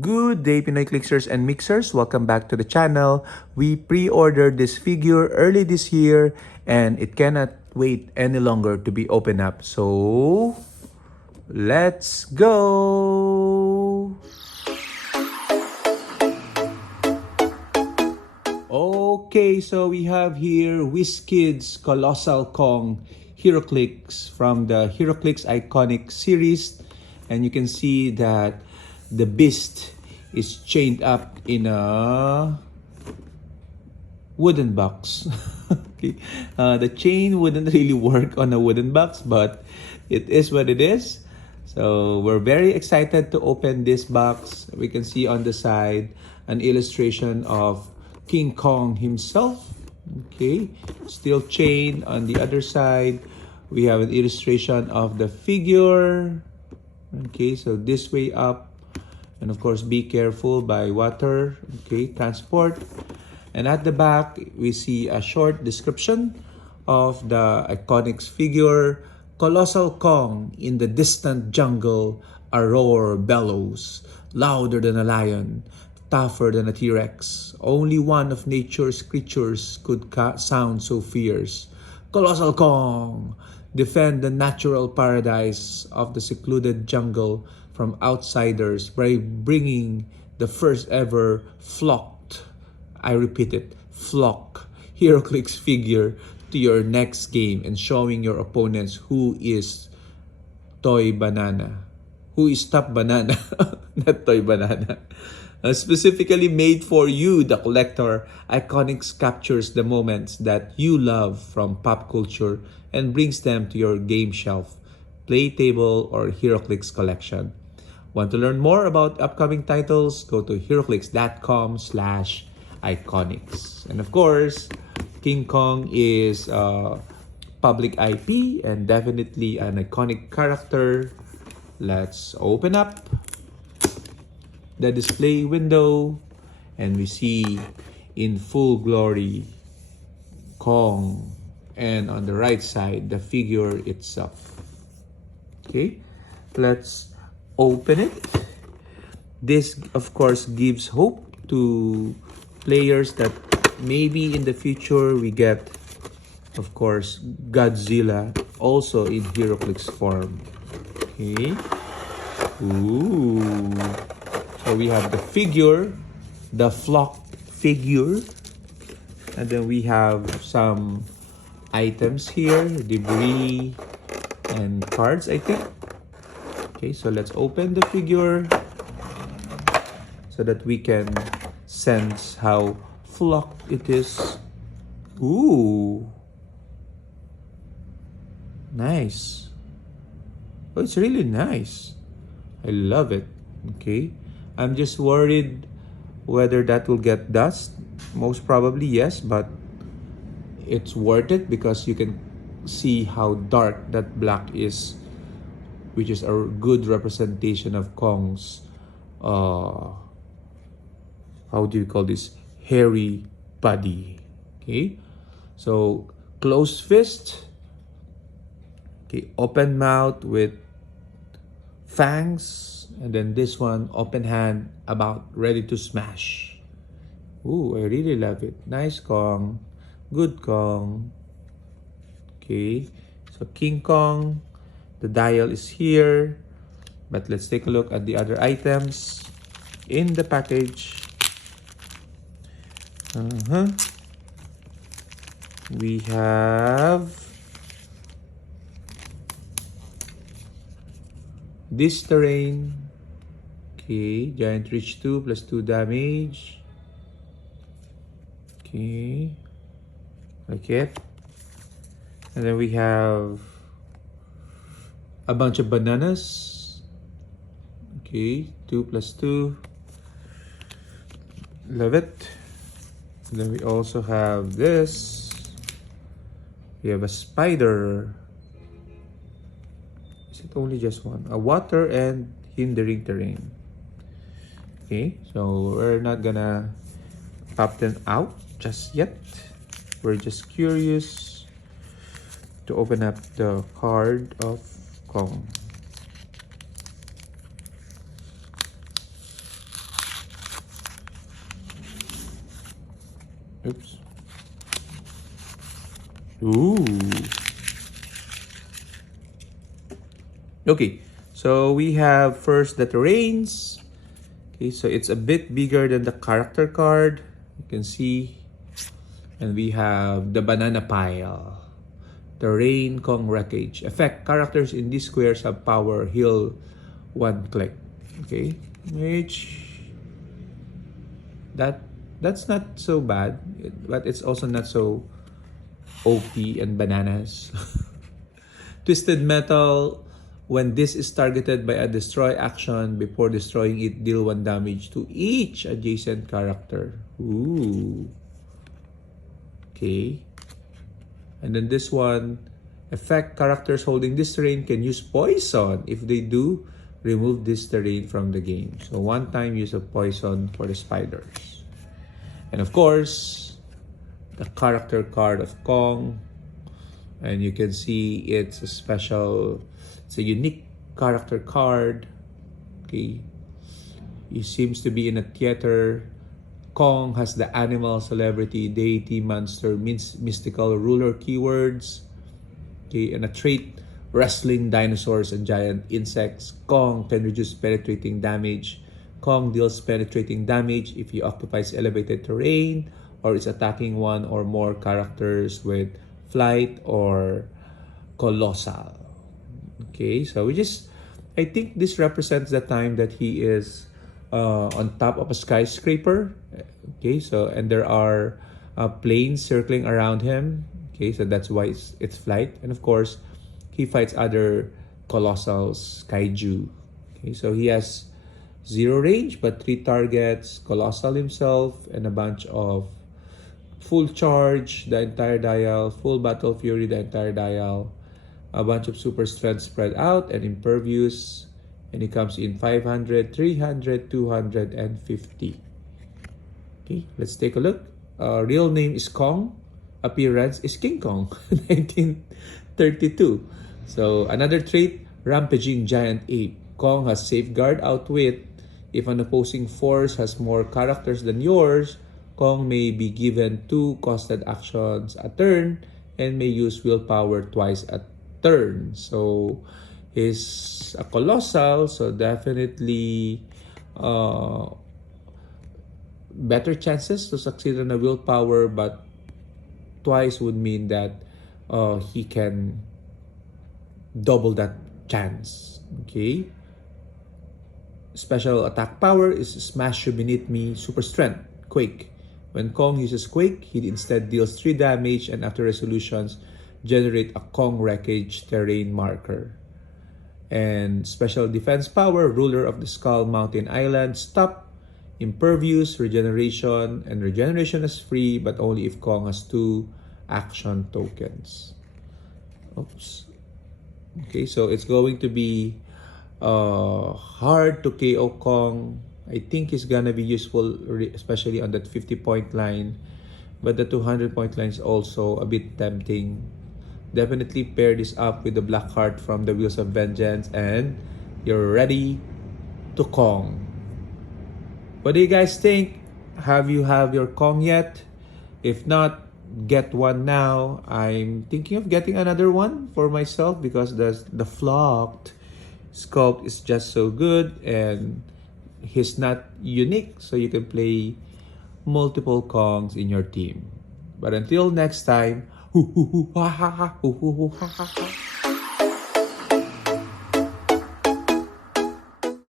Good day, Pinoy Clixers and Mixers. Welcome back to the channel. We pre-ordered this figure early this year and it cannot wait any longer to be opened up. So, let's go! Okay, so we have here WizKids Colossal Kong Heroclix from the Heroclix Iconic series. And you can see that the beast is chained up in a wooden box. Okay. The chain wouldn't really work on a wooden box, but it is what it is. So we're very excited to open this box. We can see on the side an illustration of King Kong himself. Okay, still chained. On the other side, we have an illustration of the figure. Okay, so this way up, and of course be careful by water. Okay, transport. And at the back, we see a short description of the iconic figure. Colossal Kong in the distant jungle, a roar bellows, louder than a lion, tougher than a T-Rex. Only one of nature's creatures could sound so fierce. Colossal Kong, defend the natural paradise of the secluded jungle from outsiders by bringing the first ever flocked, I repeat it, flock Heroclix figure to your next game and showing your opponents who is Toy Banana. Who is Top Banana, not Toy Banana. Specifically made for you, the collector, Iconics captures the moments that you love from pop culture and brings them to your game shelf, play table, or Heroclix collection. Want to learn more about upcoming titles? Go to heroclix.com/iconics. And of course, King Kong is a public IP and definitely an iconic character. Let's open up the display window and we see in full glory Kong, and on the right side the figure itself. Okay, let's open it. This of course gives hope to players that maybe in the future we get, of course, Godzilla also in Heroclix form. Okay. Ooh. So we have the figure, the flock figure, and then we have some items here, debris and cards, I think. Okay, so let's open the figure so that we can sense how flocked it is. Ooh. Nice. Oh, it's really nice. I love it. Okay. I'm just worried whether that will get dust. Most probably yes, but it's worth it because you can see how dark that black is, which is a good representation of Kong's how do you call this, hairy body. Okay, so closed fist. Okay, open mouth with fangs. And then this one, open hand, about ready to smash. Ooh, I really love it. Nice Kong. Good Kong. Okay. So King Kong. The dial is here. But let's take a look at the other items in the package. We have this terrain. Okay, giant reach 2 plus 2 damage. Okay, like it. And then we have a bunch of bananas. Okay, 2 plus 2. Love it. And then we also have this. We have a spider. Is it only just one? A water and hindering terrain. Okay, so we're not gonna pop them out just yet. We're just curious to open up the card of Kong. Oops. Ooh. Okay, so we have first the terrains. Okay, so it's a bit bigger than the character card. You can see. And we have the banana pile. Terrain Kong Wreckage. Effect, characters in these squares have power, heal, one click. Okay, which that's not so bad, but it's also not so OP and bananas. Twisted Metal, when this is targeted by a destroy action, before destroying it, deal 1 damage to each adjacent character. Ooh. Okay. And then this one, effect, characters holding this terrain can use poison. If they do, remove this terrain from the game. So one time use of poison for the spiders. And of course, the character card of Kong. And you can see it's a special, it's a unique character card. Okay. He seems to be in a theater. Kong has the animal, celebrity, deity, monster, mystical, ruler keywords. Okay, and a trait, wrestling, dinosaurs, and giant insects. Kong can reduce penetrating damage. Kong deals penetrating damage if he occupies elevated terrain or is attacking one or more characters with flight or colossal. Okay, so I think this represents the time that he is on top of a skyscraper. Okay, so and there are planes circling around him. Okay, so that's why it's flight. And of course, he fights other colossals, kaiju. Okay, so he has 0 range but 3 targets, colossal himself, and a bunch of full charge, the entire dial, full battle fury, the entire dial, a bunch of super strength spread out, and impervious. And it comes in 500, 300, 200, and 50. Okay, let's take a look. Real name is Kong. Appearance is King Kong, 1932. So another trait, rampaging giant ape. Kong has safeguard, outwit. If an opposing force has more characters than yours, Kong may be given 2 costed actions a turn and may use willpower twice a turn. So is a colossal, so definitely better chances to succeed on a willpower, but twice would mean that he can double that chance. Okay. Special attack power is smash you beneath me, super strength, quake. When Kong uses quake, he instead deals 3 damage and after resolutions generate a Kong wreckage terrain marker. And special defense power, ruler of the Skull Mountain Island, stop, impervious, regeneration, and regeneration is free but only if Kong has 2 action tokens. Oops. Okay, so it's going to be hard to KO Kong. I think he's gonna be useful, especially on that 50-point line, but the 200-point line is also a bit tempting. Definitely pair this up with the Black Heart from the Wheels of Vengeance and you're ready to Kong. What do you guys think? Have you your Kong yet? If not, get one now. I'm thinking of getting another one for myself because the flocked sculpt is just so good and he's not unique, so you can play multiple Kongs in your team. But until next time, hoo hoo hoo ha ha ha hoo hoo hoo ha ha ha.